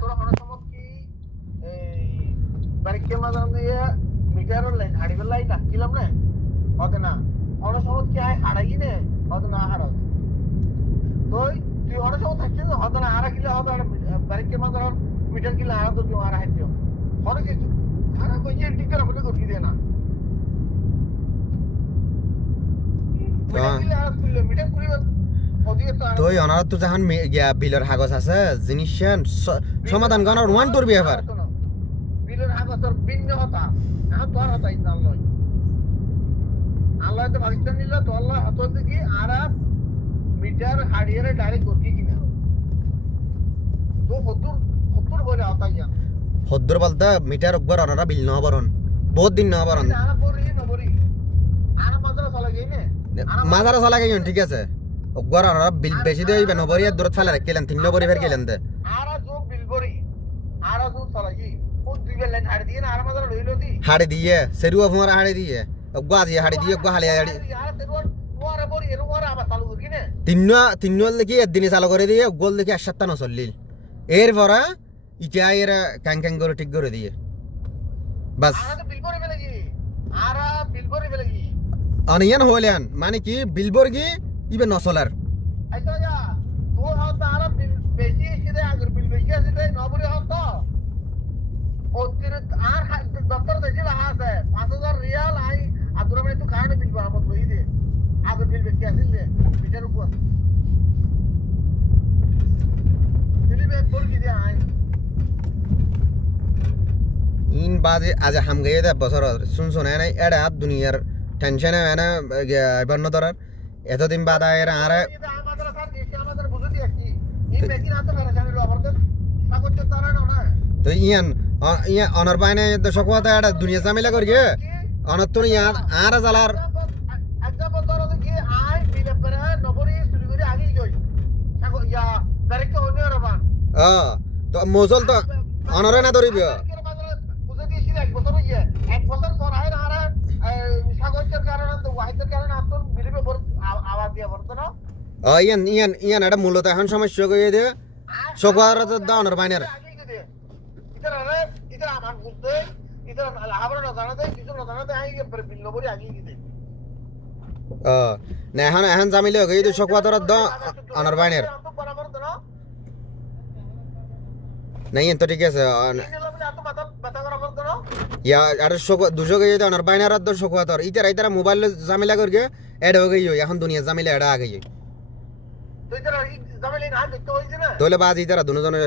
তোরা অনেক সময় কি এই বাড়িকে মাঝাম দিয়ে মিটারের লাইন হাড়িবের লাইন ডাকিলাম না হতে না অনেক সময় কি আয় হারাই নে হতে না হারাস তুই অনেক সময় থাকছিস হতে না হারা কিলে হতে বাড়িকে মাঝার মিটার কিলে হারা তো কেউ হারা হাইতেও অনেক কিছু হারা কইছে টিকার আপনি করতে দিয়ে না মিটার করিবার তুই অনার তো যখন বিলের কাগজ আছে জিনিস সমাধান করার ওয়ান তোর ব্যাপার বিলের কাগজের ভিন্ন হতা এখন তোর হতা ইন আল্লাহ তো পাকিস্তান নিল তো আল্লাহ হাত কি আর মিটার হাড়িয়ে ডাইরেক্ট করতে কিনা তো হতুর করে হতা ইয়া হদ্দুর বলতে মিটার উপর অনারা বিল ন বরণ বহুত দিন ন বরণ আনা পরি নবরি আনা মাদ্রাসা চলে গই নে মাজারা চলা গেছেন ঠিক আছে উপর অনারা বিল বেশি দিয়ে ইবে নবরিয়া দূর ফেলে রাখলেন 3 নবরি ফের গেলেন দে আর যো বিল বরি আর যো চলে গই ও দুই বেলা হাড়ি দিয়ে না আর মাদ্রাসা রইলো দি হাড়ি দিয়ে সেরু আপনারা হাড়ি দিয়ে গাজি হাড়ি দিয়ে হালি হাড়ি তিন্ন দেখি একদিনে চালু করে দিয়ে গোল দেখি 1 সপ্তাহ নচলিল এরপরে ইটা এর ক্যাং ক্যাং করে ঠিক করে দিয়ে বাস অনিয়ন হলেন মানে কি বিলবর কি ইবে নচলার দপ্তর দেখি আছে 5000 রিয়াল আই আদুরা মানে তো কারণে বিল বানাবো বই দে আগে বিল বেশি আসিল দে বিটার উপর দিলি বে বল কি দে আই ইন বাজে আজ হাম গয়ে দে বছর শুন নাই এডা দুনিয়ার টেনশন হয় না এবার নদরার এতদিন বাদ আয়ের আর আমাদের স্যার দেশে আমাদের বুঝে দিয়েছি এই বেকিন হাতে ফেরাছানি অবরতে সাগরতে তারা না তো ইয়ান অনার বাইনে দর্শক কথা এটা দুনিয়া জামিলা করি অনার তো ইয়ার আর জালার একদম বন্ধর কি আই বিলে পরে নবরি শুরু করে আগেই যাই সাগর ইয়া ডাইরেক্ট অন্য রবান তো মজল তো অনারে না ধরিব বুঝে দিয়েছি এক বছর ইয়ে এক বছর পর আয় না আর সাগরের কারণে তো ওয়াহিদের কারণে আপন বিলে আওয়াজ দিয়া বলতো না ইয়ান ইয়ান ইয়ান এটা মূলত এখন সমস্যা কইয়ে দে সকবার তো অনার বাইনের इधर आमान घुसते इधर लाहौर ना जाना दे किसी ना जाना दे आएंगे पर बिल नंबर आगे ही दे না এখন এখন জামিলে গই তো সকবা তোর দ অনার বাইনের तो बराबर तो ना নাই তো ঠিক আছে इन्हें लोग ने तो बता बराबर तो ना ইয়া আর সক দুশো গই তো অনার বাইনের দ সকবা তোর ইতারা ইতারা মোবাইল জামিলা করগে এড হয়ে গই এখন দুনিয়া জামিলা এডা আগে तो इधर जमीन आ देखते हो इधर তোলে বাজ ইতারা দুজনের